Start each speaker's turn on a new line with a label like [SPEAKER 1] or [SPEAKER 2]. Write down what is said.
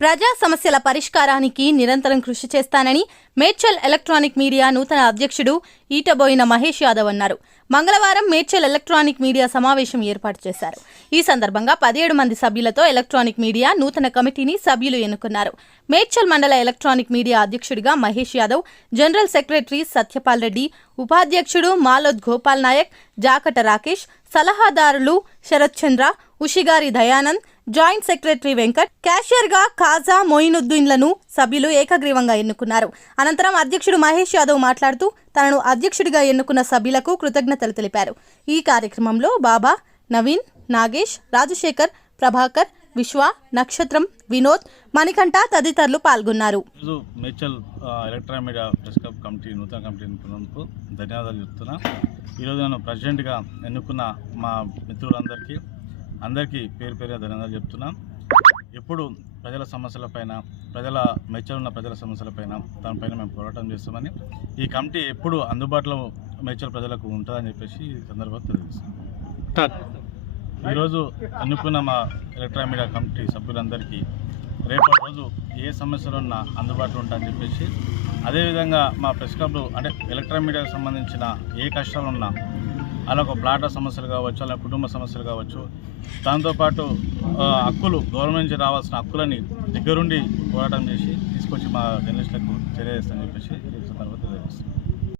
[SPEAKER 1] ప్రజా సమస్యల పరిష్కారానికి నిరంతరం కృషి చేస్తానని మేడ్చల్ ఎలక్ట్రానిక్ మీడియా నూతన అధ్యక్షుడు ఈటబోయిన మహేష్ యాదవ్ అన్నారు. మంగళవారం మేడ్చల్ ఎలక్ట్రానిక్ మీడియా సమావేశం ఏర్పాటు చేశారు. ఈ సందర్భంగా పదిహేడు మంది సభ్యులతో ఎలక్ట్రానిక్ మీడియా నూతన కమిటీని సభ్యులు ఎన్నుకున్నారు. మేడ్చల్ మండల ఎలక్ట్రానిక్ మీడియా అధ్యక్షుడిగా మహేష్ యాదవ్ జనరల్ సెక్రటరీ సత్యపాల్ రెడ్డి ఉపాధ్యక్షుడు మాలోద్ గోపాల్ నాయక్ జాకట రాకేష్ సలహాదారులు శరత్ చంద్ర ఉషిగారి దయానంద్ జాయింట్ సెక్రటరీ వెంకట్ క్యాషియర్గా ఖాజా మొయినుద్దీన్లను సభ్యులు ఏకగ్రీవంగా ఎన్నుకున్నారు. అనంతరం అధ్యక్షుడు మహేష్ యాదవ్ మాట్లాడుతూ తనను అధ్యక్షుడిగా ఎన్నుకున్న సభ్యులకు కృతజ్ఞతలు తెలిపారు. ఈ కార్యక్రమంలో బాబా నవీన్ నాగేష్ రాజశేఖర్ ప్రభాకర్ విశ్వ నక్షత్రం వినోద్ మణికంఠ తదితరులు పాల్గొన్నారు.
[SPEAKER 2] Medchal Medchal media press club committee నూతన కమిటీ ఎన్నుకున్నందుకు ధన్యవాదాలు చెప్తున్నా. ఈరోజు నేను ప్రెసిడెంట్గా ఎన్నుకున్న మా మిత్రులందరికీ అందరికీ పేరు పేరుగా ధన్యవాదాలు చెప్తున్నా. ఎప్పుడు ప్రజల సమస్యలపైన ప్రజల మేడ్చల్ ఉన్న ప్రజల సమస్యలపైన దానిపైన మేము పోరాటం చేస్తామని ఈ కమిటీ ఎప్పుడు అందుబాటులో మేడ్చల్ ప్రజలకు ఉంటుందని చెప్పేసి ఈ సందర్భంగా తెలియజేస్తాం ఈరోజు ఎన్నుకున్న మా ఎలక్ట్రానిక్ మీడియా కమిటీ సభ్యులందరికీ రేపటి రోజు ఏ సమస్యలు ఉన్నా అందుబాటులో ఉంటాయని చెప్పేసి అదేవిధంగా మా ప్రెస్ క్లబ్లు అంటే ఎలక్ట్రానిక్ మీడియాకు సంబంధించిన ఏ కష్టాలు అలా ఒక ప్లాట సమస్యలు కావచ్చు అలా కుటుంబ సమస్యలు కావచ్చు. దాంతోపాటు హక్కులు గవర్నమెంట్ నుంచి రావాల్సిన హక్కులని దగ్గరుండి పోరాటం చేసి తీసుకొచ్చి మా జర్నలిస్టులకు తెలియజేస్తామని చెప్పేసి తర్వాత తెలియజేస్తాం